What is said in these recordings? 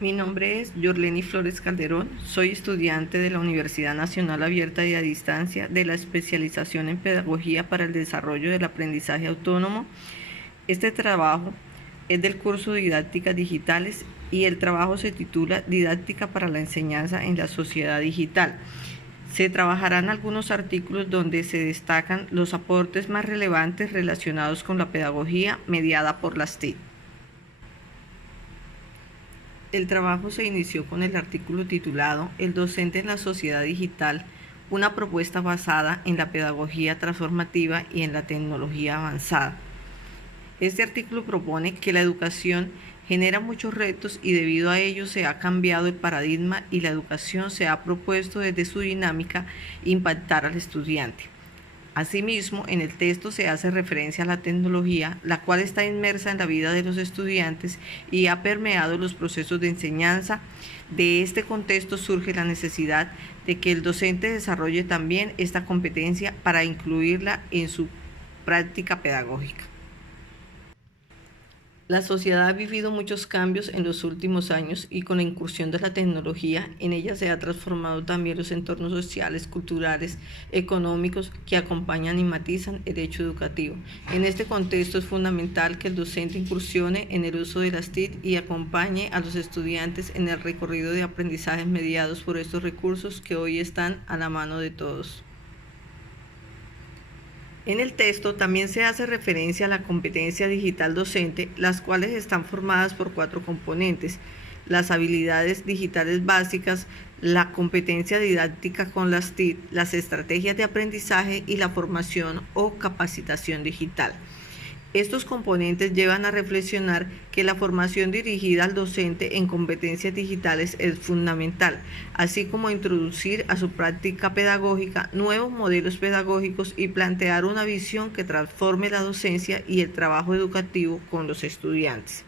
Mi nombre es Yorleni Flores Calderón, soy estudiante de la Universidad Nacional Abierta y a Distancia de la especialización en Pedagogía para el Desarrollo del Aprendizaje Autónomo. Este trabajo es del curso Didácticas Digitales y el trabajo se titula Didáctica para la Enseñanza en la Sociedad Digital. Se trabajarán algunos artículos donde se destacan los aportes más relevantes relacionados con la pedagogía mediada por las TIC. El trabajo se inició con el artículo titulado El docente en la sociedad digital, una propuesta basada en la pedagogía transformativa y en la tecnología avanzada. Este artículo propone que la educación genera muchos retos y debido a ello se ha cambiado el paradigma y la educación se ha propuesto desde su dinámica impactar al estudiante. Asimismo, en el texto se hace referencia a la tecnología, la cual está inmersa en la vida de los estudiantes y ha permeado los procesos de enseñanza. De este contexto surge la necesidad de que el docente desarrolle también esta competencia para incluirla en su práctica pedagógica. La sociedad ha vivido muchos cambios en los últimos años y con la incursión de la tecnología, en ella se ha transformado también los entornos sociales, culturales, económicos que acompañan y matizan el hecho educativo. En este contexto es fundamental que el docente incursione en el uso de las TIC y acompañe a los estudiantes en el recorrido de aprendizajes mediados por estos recursos que hoy están a la mano de todos. En el texto también se hace referencia a la competencia digital docente, las cuales están formadas por 4 componentes: las habilidades digitales básicas, la competencia didáctica con las TIC, las estrategias de aprendizaje y la formación o capacitación digital. Estos componentes llevan a reflexionar que la formación dirigida al docente en competencias digitales es fundamental, así como introducir a su práctica pedagógica nuevos modelos pedagógicos y plantear una visión que transforme la docencia y el trabajo educativo con los estudiantes.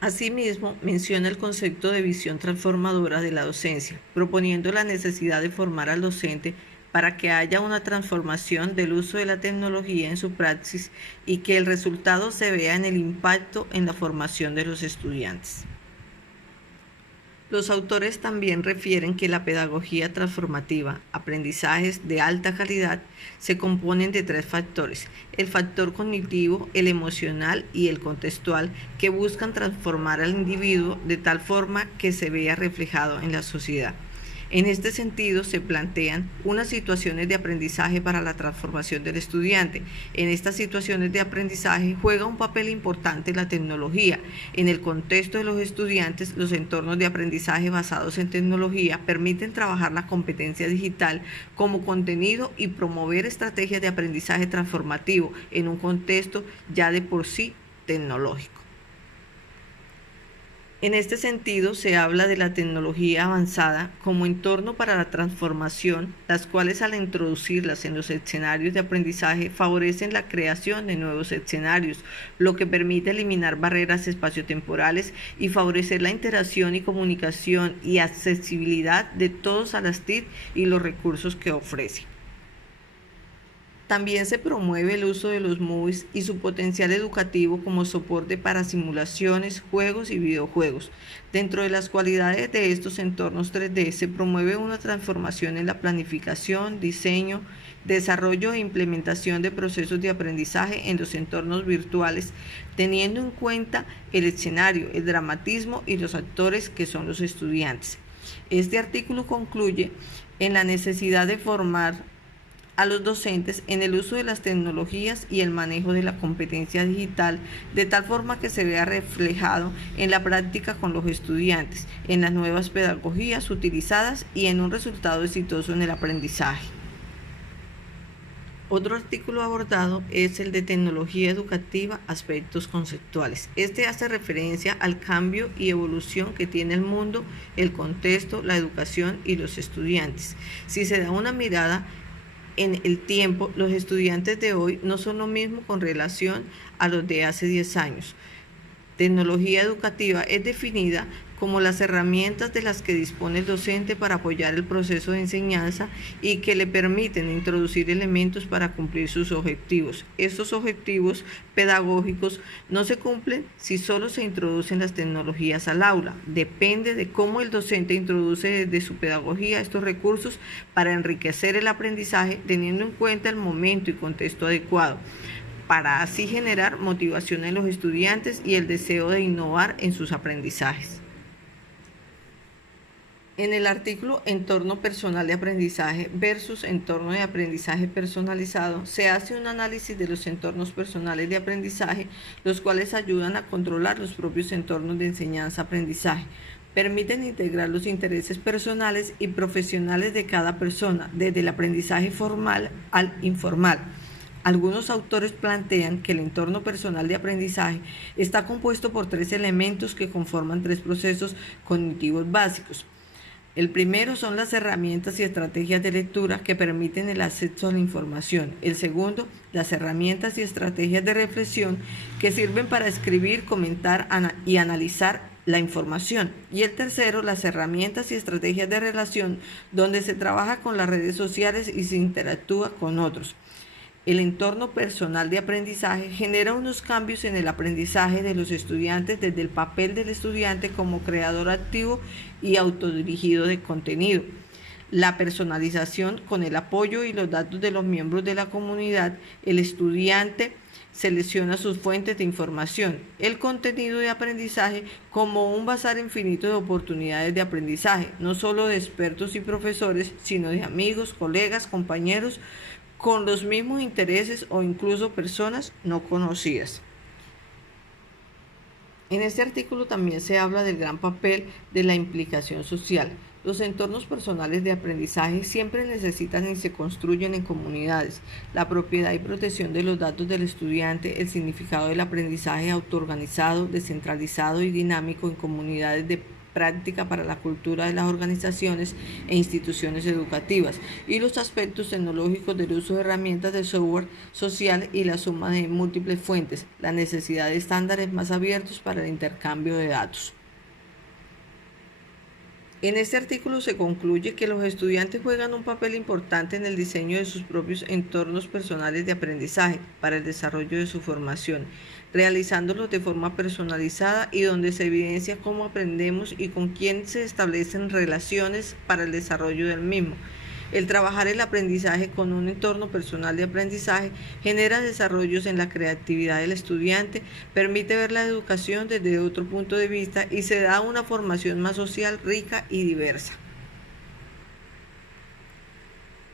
Asimismo, menciona el concepto de visión transformadora de la docencia, proponiendo la necesidad de formar al docente para que haya una transformación del uso de la tecnología en su praxis y que el resultado se vea en el impacto en la formación de los estudiantes. Los autores también refieren que la pedagogía transformativa, aprendizajes de alta calidad, se componen de 3 factores: el factor cognitivo, el emocional y el contextual, que buscan transformar al individuo de tal forma que se vea reflejado en la sociedad. En este sentido, se plantean unas situaciones de aprendizaje para la transformación del estudiante. En estas situaciones de aprendizaje juega un papel importante la tecnología. En el contexto de los estudiantes, los entornos de aprendizaje basados en tecnología permiten trabajar la competencia digital como contenido y promover estrategias de aprendizaje transformativo en un contexto ya de por sí tecnológico. En este sentido, se habla de la tecnología avanzada como entorno para la transformación, las cuales al introducirlas en los escenarios de aprendizaje favorecen la creación de nuevos escenarios, lo que permite eliminar barreras espaciotemporales y favorecer la interacción y comunicación y accesibilidad de todos a las TIC y los recursos que ofrece. También se promueve el uso de los MOOCs y su potencial educativo como soporte para simulaciones, juegos y videojuegos. Dentro de las cualidades de estos entornos 3D se promueve una transformación en la planificación, diseño, desarrollo e implementación de procesos de aprendizaje en los entornos virtuales, teniendo en cuenta el escenario, el dramatismo y los actores que son los estudiantes. Este artículo concluye en la necesidad de formar a los docentes en el uso de las tecnologías y el manejo de la competencia digital, de tal forma que se vea reflejado en la práctica con los estudiantes, en las nuevas pedagogías utilizadas y en un resultado exitoso en el aprendizaje. Otro artículo abordado es el de tecnología educativa, aspectos conceptuales. Este hace referencia al cambio y evolución que tiene el mundo, el contexto, la educación y los estudiantes. Si se da una mirada en el tiempo, los estudiantes de hoy no son lo mismo con relación a los de hace 10 años. Tecnología educativa es definida como las herramientas de las que dispone el docente para apoyar el proceso de enseñanza y que le permiten introducir elementos para cumplir sus objetivos. Estos objetivos pedagógicos no se cumplen si solo se introducen las tecnologías al aula. Depende de cómo el docente introduce desde su pedagogía estos recursos para enriquecer el aprendizaje, teniendo en cuenta el momento y contexto adecuado, para así generar motivación en los estudiantes y el deseo de innovar en sus aprendizajes. En el artículo Entorno personal de aprendizaje versus entorno de aprendizaje personalizado, se hace un análisis de los entornos personales de aprendizaje, los cuales ayudan a controlar los propios entornos de enseñanza-aprendizaje. Permiten integrar los intereses personales y profesionales de cada persona, desde el aprendizaje formal al informal. Algunos autores plantean que el entorno personal de aprendizaje está compuesto por 3 elementos que conforman 3 procesos cognitivos básicos. El primero son las herramientas y estrategias de lectura que permiten el acceso a la información. El segundo, las herramientas y estrategias de reflexión que sirven para escribir, comentar y analizar la información. Y el tercero, las herramientas y estrategias de relación, donde se trabaja con las redes sociales y se interactúa con otros. El entorno personal de aprendizaje genera unos cambios en el aprendizaje de los estudiantes desde el papel del estudiante como creador activo y autodirigido de contenido. La personalización con el apoyo y los datos de los miembros de la comunidad, el estudiante selecciona sus fuentes de información, el contenido de aprendizaje como un bazar infinito de oportunidades de aprendizaje, no solo de expertos y profesores, sino de amigos, colegas, compañeros, con los mismos intereses o incluso personas no conocidas. En este artículo también se habla del gran papel de la implicación social. Los entornos personales de aprendizaje siempre necesitan y se construyen en comunidades. La propiedad y protección de los datos del estudiante, el significado del aprendizaje autoorganizado, descentralizado y dinámico en comunidades de práctica para la cultura de las organizaciones e instituciones educativas y los aspectos tecnológicos del uso de herramientas de software social y la suma de múltiples fuentes, la necesidad de estándares más abiertos para el intercambio de datos. En este artículo se concluye que los estudiantes juegan un papel importante en el diseño de sus propios entornos personales de aprendizaje para el desarrollo de su formación, realizándolos de forma personalizada y donde se evidencia cómo aprendemos y con quién se establecen relaciones para el desarrollo del mismo. El trabajar el aprendizaje con un entorno personal de aprendizaje genera desarrollos en la creatividad del estudiante, permite ver la educación desde otro punto de vista y se da una formación más social, rica y diversa.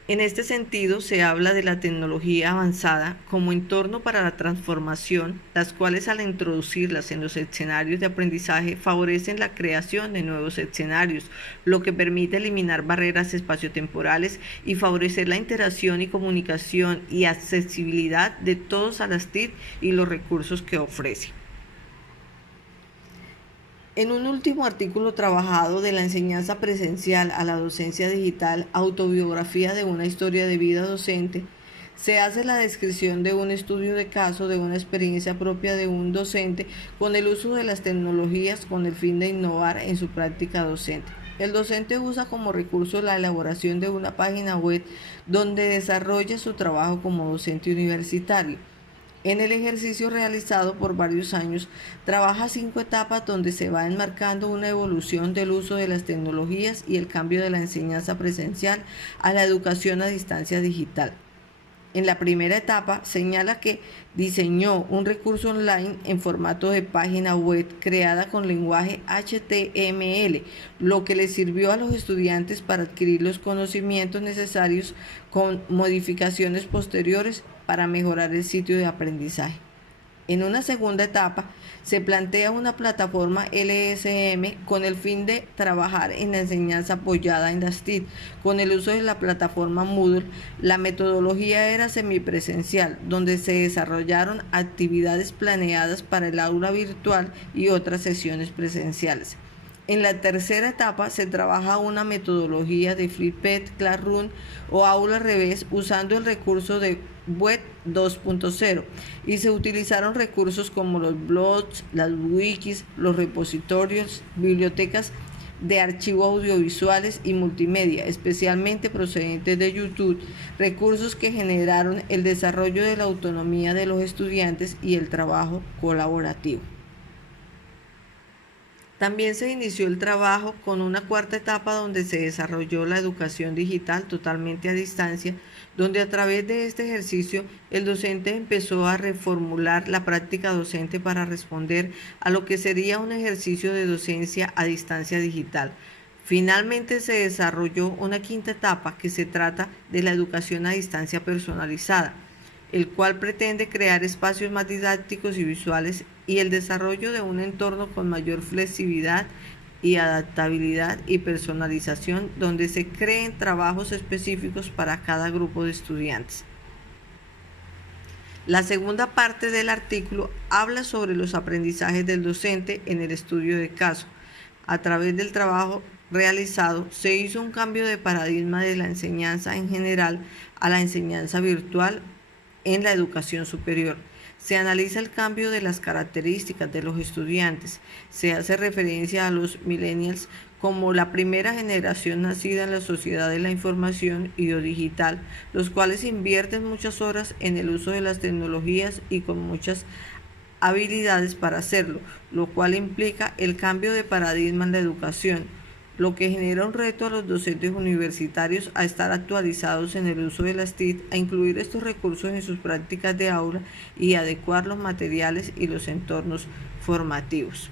En este sentido, se habla de la tecnología avanzada como entorno para la transformación, las cuales al introducirlas en los escenarios de aprendizaje favorecen la creación de nuevos escenarios, lo que permite eliminar barreras espaciotemporales y favorecer la interacción y comunicación y accesibilidad de todos a las TIC y los recursos que ofrece. En un último artículo trabajado de la enseñanza presencial a la docencia digital, autobiografía de una historia de vida docente, se hace la descripción de un estudio de caso de una experiencia propia de un docente con el uso de las tecnologías con el fin de innovar en su práctica docente. El docente usa como recurso la elaboración de una página web donde desarrolla su trabajo como docente universitario. En el ejercicio realizado por varios años, trabaja 5 etapas donde se va enmarcando una evolución del uso de las tecnologías y el cambio de la enseñanza presencial a la educación a distancia digital. En la primera etapa señala que diseñó un recurso online en formato de página web creada con lenguaje HTML, lo que le sirvió a los estudiantes para adquirir los conocimientos necesarios con modificaciones posteriores para mejorar el sitio de aprendizaje. En una segunda etapa, se plantea una plataforma LSM con el fin de trabajar en la enseñanza apoyada en las TIC. Con el uso de la plataforma Moodle, la metodología era semipresencial, donde se desarrollaron actividades planeadas para el aula virtual y otras sesiones presenciales. En la tercera etapa se trabaja una metodología de Flipped Classroom o aula al revés usando el recurso de Web 2.0 y se utilizaron recursos como los blogs, las wikis, los repositorios, bibliotecas de archivos audiovisuales y multimedia, especialmente procedentes de YouTube, recursos que generaron el desarrollo de la autonomía de los estudiantes y el trabajo colaborativo. También se inició el trabajo con una cuarta etapa donde se desarrolló la educación digital totalmente a distancia, donde a través de este ejercicio el docente empezó a reformular la práctica docente para responder a lo que sería un ejercicio de docencia a distancia digital. Finalmente se desarrolló una quinta etapa que se trata de la educación a distancia personalizada, el cual pretende crear espacios más didácticos y visuales y el desarrollo de un entorno con mayor flexibilidad y adaptabilidad y personalización, donde se creen trabajos específicos para cada grupo de estudiantes. La segunda parte del artículo habla sobre los aprendizajes del docente en el estudio de caso. A través del trabajo realizado se hizo un cambio de paradigma de la enseñanza en general a la enseñanza virtual en la educación superior. Se analiza el cambio de las características de los estudiantes. Se hace referencia a los millennials como la primera generación nacida en la sociedad de la información y lo digital, los cuales invierten muchas horas en el uso de las tecnologías y con muchas habilidades para hacerlo, lo cual implica el cambio de paradigma en la educación, lo que genera un reto a los docentes universitarios a estar actualizados en el uso de las TIC, a incluir estos recursos en sus prácticas de aula y adecuar los materiales y los entornos formativos.